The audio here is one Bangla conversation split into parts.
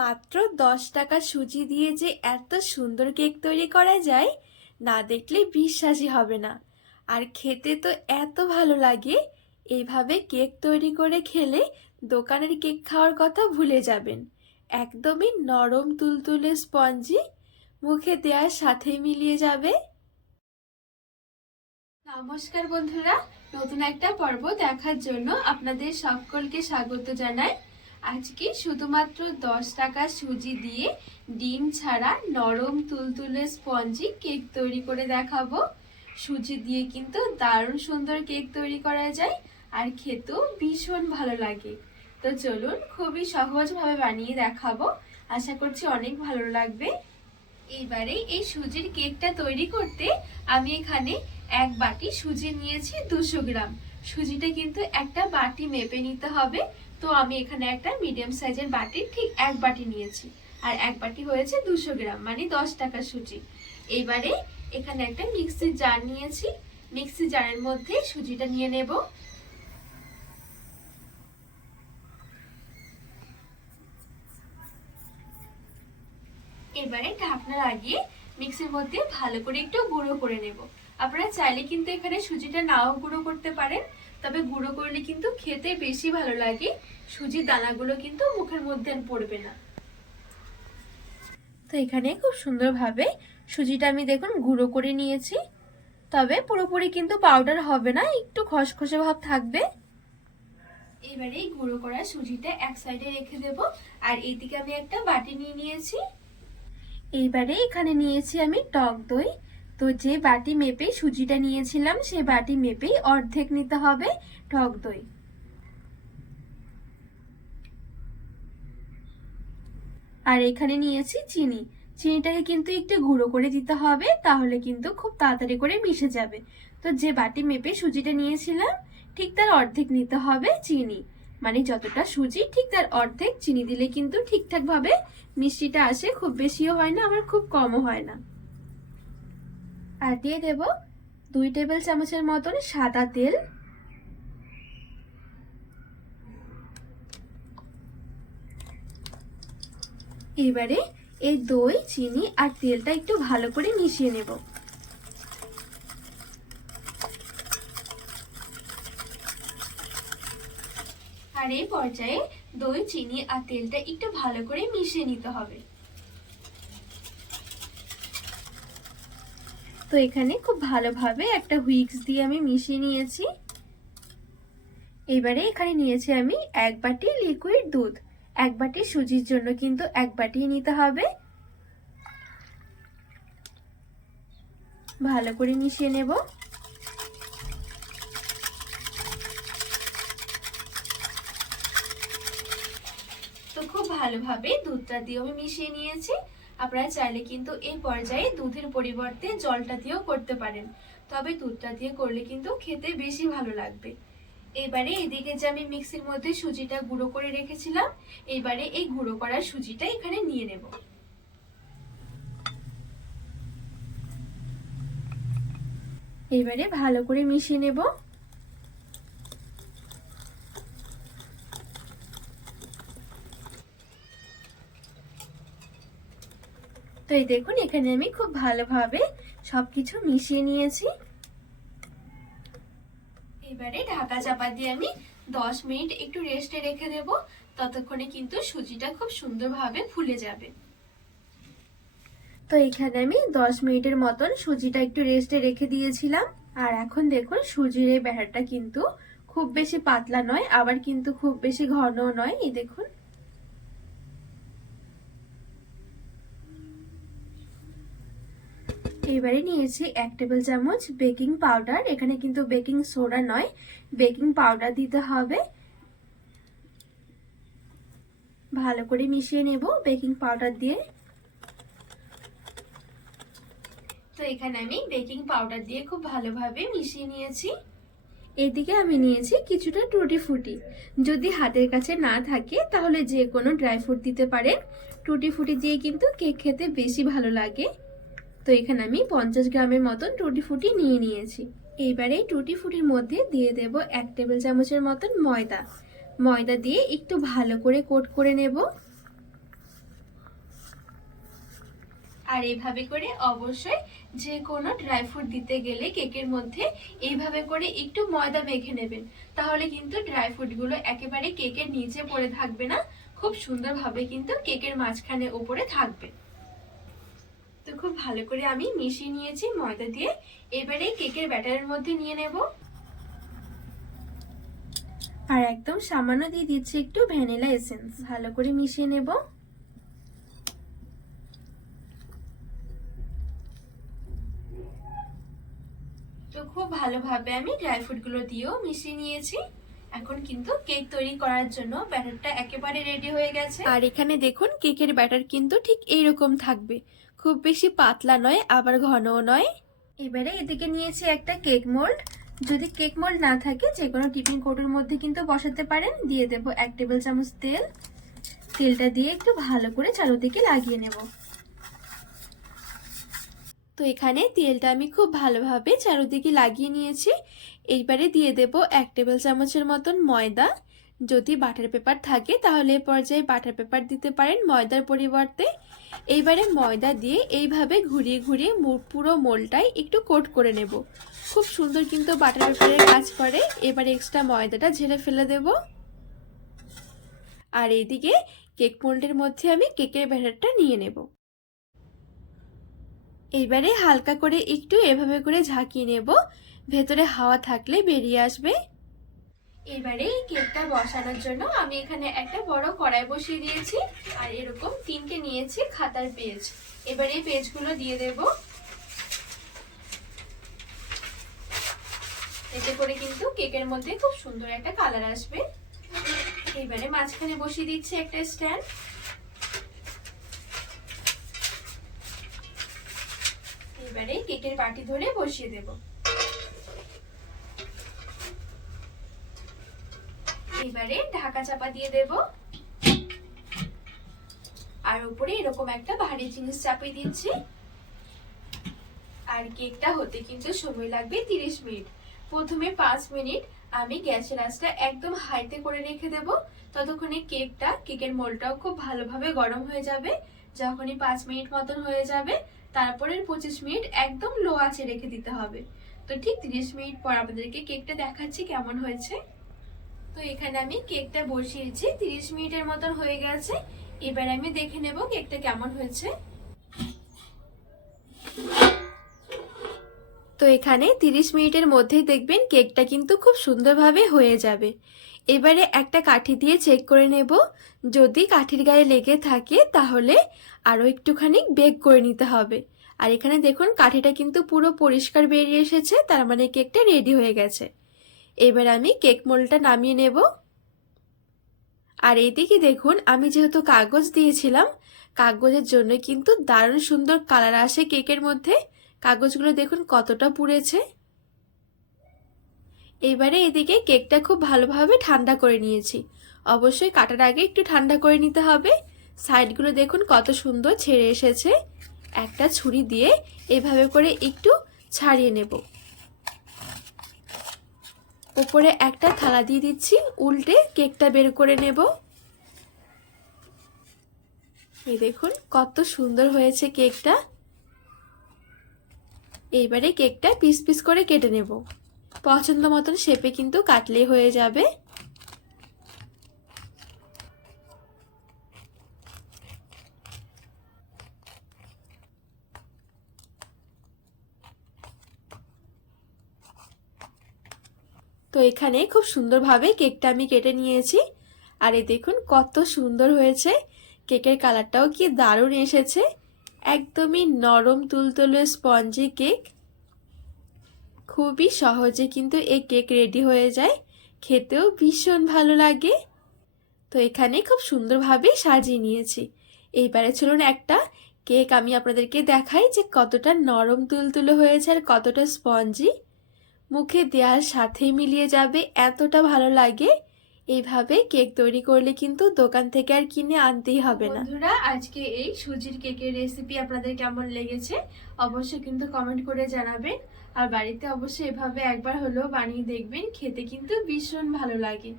মাত্র দশ টাকা সুজি দিয়ে যে এত সুন্দর কেক তৈরি করা যায়, না দেখলে বিশ্বাসই হবে না। আর খেতে তো এত ভালো লাগে এইভাবে কেক তৈরি করে খেলে দোকানের কেক খাওয়ার কথা ভুলে যাবেন। একদমই নরম তুলতুলে স্পঞ্জি, মুখে দেওয়ার সাথে মিলিয়ে যাবে। নমস্কার বন্ধুরা, নতুন একটা পর্ব দেখার জন্য আপনাদের সকলকে স্বাগত জানাই। আজকে শুধুমাত্র দশ টাকা সুজি দিয়ে ডিম ছাড়া নরম তুলতুলে স্পঞ্জি কেক তৈরি করে দেখাবো। সুজি দিয়ে কিন্তু দারুণ সুন্দর কেক তৈরি করা যায় আর খেতেও ভীষণ ভালো লাগে। তো চলুন খুবই সহজভাবে বানিয়ে দেখাবো। আশা করছি অনেক ভালো লাগবে। এইবারে এই সুজির কেকটা তৈরি করতে আমি এখানে এক বাটি সুজি নিয়েছি দুশো গ্রাম। সুজিটা কিন্তু একটা বাটি মেপে নিতে হবে। তো আমি এখানে একটা মিডিয়াম সাইজের বাটি, ঠিক এক বাটি নিয়েছি। আর এক বাটি হয়েছে দুশো গ্রাম মানে দশ টাকা সুজি। এইবারে এখানে একটা মিক্সির জার নিয়েছি। মিক্সি জারের মধ্যে সুজিটা নিয়ে নেব। এবারে ঢাকনা লাগিয়ে মিক্সির মধ্যে ভালো করে একটু গুঁড়ো করে নেব। আপনারা চাইলে কিন্তু এখানে সুজিটা নাও গুঁড়ো করতে পারেন। তবে গুঁড়ো করলে কিন্তু খেতে বেশি ভালো লাগে। সুজির দানাগুলো কিন্তু মুখের মধ্যে পড়বে না। তো এখানে খুব সুন্দরভাবে সুজিটা আমি দেখুন গুঁড়ো করে নিয়েছি। তবে পুরোপুরি কিন্তু পাউডার হবে না, একটু খসখসে ভাব থাকবে। এবারে এই গুঁড়ো করা সুজিটা এক সাইডে রেখে দেব, আর এদিকে আমি একটা বাটি নিয়ে নিয়েছি। এইবারে এখানে নিয়েছি আমি টক দই। তো যে বাটি মেপে সুজিটা নিয়েছিলাম, সে বাটি মেপেই অর্ধেক নিতে হবে টক দই। আর এখানে নিয়েছি চিনি। চিনিটাকে কিন্তু একটু গুঁড়ো করে দিতে হবে, তাহলে কিন্তু খুব তাড়াতাড়ি করে মিশে যাবে। তো যে বাটি মেপে সুজিটা নিয়েছিলাম, ঠিক তার অর্ধেক নিতে হবে চিনি। মানে যতটা সুজি, ঠিক তার অর্ধেক চিনি দিলে কিন্তু ঠিকঠাক ভাবে মিষ্টিটা আসে, খুব বেশিও হয় না, আবার খুব কমও হয় না। আর দিয়ে দেব দুই টেবিল চামচের মতন সাদা তেল। এবারে এই দই, চিনি আর তেলটা একটু ভালো করে মিশিয়ে নেব। আর এই পর্যায়ে দই, চিনি আর তেলটা একটু ভালো করে মিশিয়ে নিতে হবে। তো এখানে খুব ভালোভাবে একটা হুইক্স দিয়ে আমি মিশিয়ে নিয়েছি। এবারে এখানে নিয়েছি আমি এক বাটি লিকুইড দুধ। এক বাটি সুজির জন্য কিন্তু এক বাটি নিতে হবে। ভালো করে মিশিয়ে নেব। তো খুব ভালোভাবে দুধটা দিয়ে আমি মিশিয়ে নিয়েছি। আপনারা চাইলে কিন্তু এই পর্যায়ে দুধের পরিবর্তে জলটা দিয়েও করতে পারেন। তবে দুধটা দিয়ে করলে কিন্তু খেতে বেশি ভালো লাগবে। এবারে এদিকে যে আমি মিক্সির মধ্যে সুজিটা গুঁড়ো করে রেখেছিলাম, এবারে এই গুঁড়ো করা সুজিটা এখানে নিয়ে নেব। এবারে ভালো করে মিশিয়ে নেব। তো এই দেখুন, এখানে আমি খুব ভালোভাবে সবকিছু মিশিয়ে নিয়েছি। এবারে ঢাকা চাপা দিয়ে আমি দশ মিনিট একটু রেস্টে রেখে দেব। ততক্ষণে কিন্তু সুজিটা খুব সুন্দরভাবে ফুলে যাবে। তো এখানে আমি দশ মিনিটের মতন সুজিটা একটু রেস্টে রেখে দিয়েছিলাম। আর এখন দেখুন, সুজির এই ব্যাটারটা কিন্তু খুব বেশি পাতলা নয়, আবার কিন্তু খুব বেশি ঘনও নয়। এই দেখুন এবারে নিয়েছি এক টেবিল চামচ বেকিং পাউডার। এখানে কিন্তু বেকিং সোডা নয়, বেকিং পাউডার দিতে হবে। ভালো করে মিশিয়ে নেব বেকিং পাউডার দিয়ে। তো এখানে আমি বেকিং পাউডার দিয়ে খুব ভালোভাবে মিশিয়ে নিয়েছি। এদিকে আমি নিয়েছি কিছুটা টুটি ফুটি। যদি হাতের কাছে না থাকে, তাহলে যে কোনো ড্রাই ফ্রুট দিতে পারেন। টুটি ফুটি দিয়ে কিন্তু কেক খেতে বেশি ভালো লাগে। তো এখানে আমি পঞ্চাশ গ্রামের মতন টুটি ফুটি নিয়ে নিয়েছি। এইবারে টুটি ফুটির মধ্যে দিয়ে দেব এক টেবিল চামচের মতন ময়দা। ময়দা দিয়ে একটু ভালো করে কোট করে নেব। আর এইভাবে করে অবশ্যই যে কোনো ড্রাই ফ্রুট দিতে গেলে কেকের মধ্যে এইভাবে করে একটু ময়দা মেখে নেবেন। তাহলে কিন্তু ড্রাই ফ্রুটগুলো একেবারে কেকের নিচে পড়ে থাকবে না। খুব সুন্দরভাবে কিন্তু কেকের মাঝখানে উপরে থাকবে। তো খুব ভালো করে আমি মিশিয়ে নিয়েছি, ময়দা দিয়ে। এবারে কেকের ব্যাটারের মধ্যে নিয়ে নেব। আর একদম সামান্য দিয়ে দিচ্ছি একটু ভ্যানিলা এসেন্স। ভালো করে মিশিয়ে নেব। তো খুব ভালোভাবে আমি ড্রাই ফ্রুটগুলো দিয়েও মিশিয়ে নিয়েছি। এখন কিন্তু কেক তৈরি করার জন্য ব্যাটারটা একেবারে রেডি হয়ে গেছে। আর এখানে দেখুন, কেকের ব্যাটার কিন্তু ঠিক এইরকম থাকবে। খুব বেশি পাতলা নয় আবার ঘনও নয়। এবারে এদিকে নিয়েছি একটা কেক মোল্ড। যদি কেক মোল্ড না থাকে যে কোনো টিফিন কোটোর মধ্যে কিন্তু বসাতে পারেন। দিয়ে দেব এক টেবিল চামচ তেল। তেলটা দিয়ে একটু ভালো করে চারোদিকে লাগিয়ে নেব। তো এখানে তেলটা আমি খুব ভালোভাবে চারোদিকে লাগিয়ে নিয়েছি। এইবারে দিয়ে দেব এক টেবিল চামচের মতন ময়দা। যদি বাটার পেপার থাকে তাহলে এ পর্যায়ে বাটার পেপার দিতে পারেন ময়দার পরিবর্তে। এইবারে ময়দা দিয়ে এইভাবে ঘুরিয়ে ঘুরিয়ে পুরো মোলটাই একটু কোট করে নেব। খুব সুন্দর কিন্তু বাটার পেপারের কাজ করে। এবারে এক্সট্রা ময়দাটা ঝেড়ে ফেলে দেব। আর এইদিকে কেক মোল্ডের মধ্যে আমি কেকের ব্যাটারটা নিয়ে নেব। এইবারে হালকা করে একটু এভাবে করে ঝাঁকিয়ে নেব। ভেতরে হাওয়া থাকলে বেরিয়ে আসবে। এবারে এই কেকটা বসানোর জন্য আমি এখানে একটা বড় কড়াই বসিয়ে দিয়েছি, আর এরকম তিনটে নিয়েছি খাতার পেজ। এবারে এই পেজগুলো দিয়ে দেব। এতে করে কিন্তু কেকের মধ্যে খুব সুন্দর একটা কালার আসবে। এবারে মাঝখানে বসিয়ে দিচ্ছি একটা স্ট্যান্ড। এবারে কেকের বাটি ধরে বসিয়ে দেব। এবারে ঢাকা চাপা দিয়ে দেব। আর উপরে এরকম একটা ভারী জিনিস চাপিয়ে দিচ্ছি। আর কেকটা হতে কিন্তু সময় লাগবে তিরিশ মিনিট। প্রথমে পাঁচ মিনিট আমি গ্যাসের আঁচটা একদম হাইতে করে রেখে দেব। ততক্ষণে কেকটা, কেকের মোলটাও খুব ভালোভাবে গরম হয়ে যাবে। যখনই পাঁচ মিনিট মতন হয়ে যাবে তারপরের পঁচিশ মিনিট একদম লো আঁচে রেখে দিতে হবে। তো ঠিক তিরিশ মিনিট পর আপনাদেরকে কেকটা দেখাচ্ছি কেমন হয়েছে। তো এখানে আমি কেকটা বসিয়েছি, তিরিশ মিনিটের মতন হয়ে গেছে। এবার আমি দেখে নেব কেকটা কেমন হয়েছে। তো এখানে তিরিশ মিনিটের মধ্যেই দেখবেন কেকটা কিন্তু খুব সুন্দরভাবে হয়ে যাবে। এবারে একটা কাঠি দিয়ে চেক করে নেব। যদি কাঠির গায়ে লেগে থাকে তাহলে আরও একটুখানি বেক করে নিতে হবে। আর এখানে দেখুন, কাঠিটা কিন্তু পুরো পরিষ্কার বেরিয়ে এসেছে, তার মানে কেকটা রেডি হয়ে গেছে। এবার আমি কেক মোলটা নামিয়ে নেব। আর এইদিকে দেখুন, আমি যেহেতু কাগজ দিয়েছিলাম, কাগজের জন্য কিন্তু দারুণ সুন্দর কালার আসে কেকের মধ্যে। কাগজগুলো দেখুন কতটা পুড়েছে। এবারে এদিকে কেকটা খুব ভালোভাবে ঠান্ডা করে নিয়েছি। অবশ্যই কাটার আগে একটু ঠান্ডা করে নিতে হবে। সাইডগুলো দেখুন কত সুন্দর ছেড়ে এসেছে। একটা ছুরি দিয়ে এভাবে করে একটু ছাড়িয়ে নেব। উপরে একটা থালা দিয়ে দিচ্ছি, উল্টে কেকটা বের করে নেব। এই দেখুন, কত সুন্দর হয়েছে কেকটা। এইবারে কেকটা পিস পিস করে কেটে নেব। পছন্দ মতন শেপে কিন্তু কাটলে হয়ে যাবে। তো এখানে খুব সুন্দরভাবে কেকটা আমি কেটে নিয়েছি। আর এই দেখুন, কত সুন্দর হয়েছে। কেকের কালারটাও কি দারুণ এসেছে। একদমই নরম তুলতুলে স্পঞ্জি কেক। খুবই সহজে কিন্তু এই কেক রেডি হয়ে যায়। খেতেও ভীষণ ভালো লাগে। তো এখানে খুব সুন্দরভাবে সাজিয়ে নিয়েছি। এইবারে চলুন একটা কেক আমি আপনাদেরকে দেখাই যে কতটা নরম তুলতুলে হয়েছে আর কতটা স্পঞ্জি। মুখে দেওয়ার সাথে মিলিয়ে যাবে, এতটা ভালো লাগে। এইভাবে কেক তৈরি করলে কিন্তু দোকান থেকে আর কিনে আনতেই হবে না। বন্ধুরা, আজকে এই সুজির কেকের রেসিপি আপনাদের কেমন লেগেছে অবশ্যই কিন্তু কমেন্ট করে জানাবেন। আর বাড়িতে অবশ্যই এভাবে একবার হলেও বানিয়ে দেখবেন, খেতে কিন্তু ভীষণ ভালো লাগে।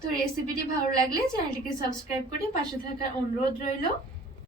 তো রেসিপিটি ভালো লাগলে চ্যানেলটিকে সাবস্ক্রাইব করে পাশে থাকার অনুরোধ রইল।